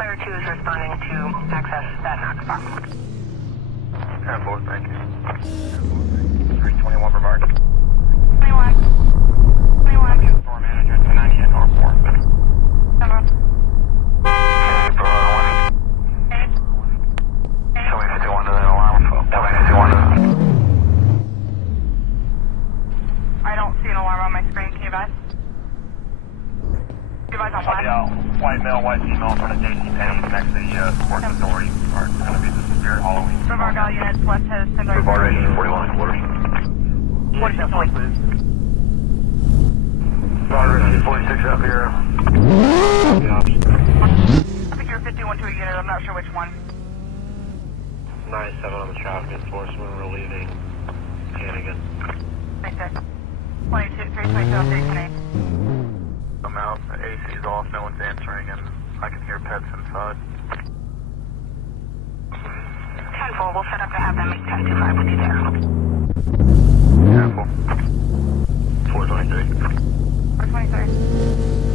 Fire 2 is responding to access that knock box. 10-4, thank you. 321 Brevard. 21. 21. Store manager to 90 at North 4. Number. Okay, Brevard 1. 8. Tell me 51 to the alarm. Tell me 51 to the... I don't see an alarm on my screen. Can you advise? You advise on what? Yeah, white male, white female in front of JC Penney's next to the Sports Authority. Are going to be the Spirit Halloween. Brevard Gal units, West has Timber. Brevard Rangers 41 quarters. 46, please. Brevard Rangers 46 up here. I think you're 51 to a unit. I'm not sure which one. 97 on the traffic enforcement, relieving Hannigan. 26. 22, 322, update tonight. I'm out, the AC is off, no one's answering, and I can hear pets inside. 10-4, we'll set up to have them meet 10-5 with you there. Careful. 423. 423.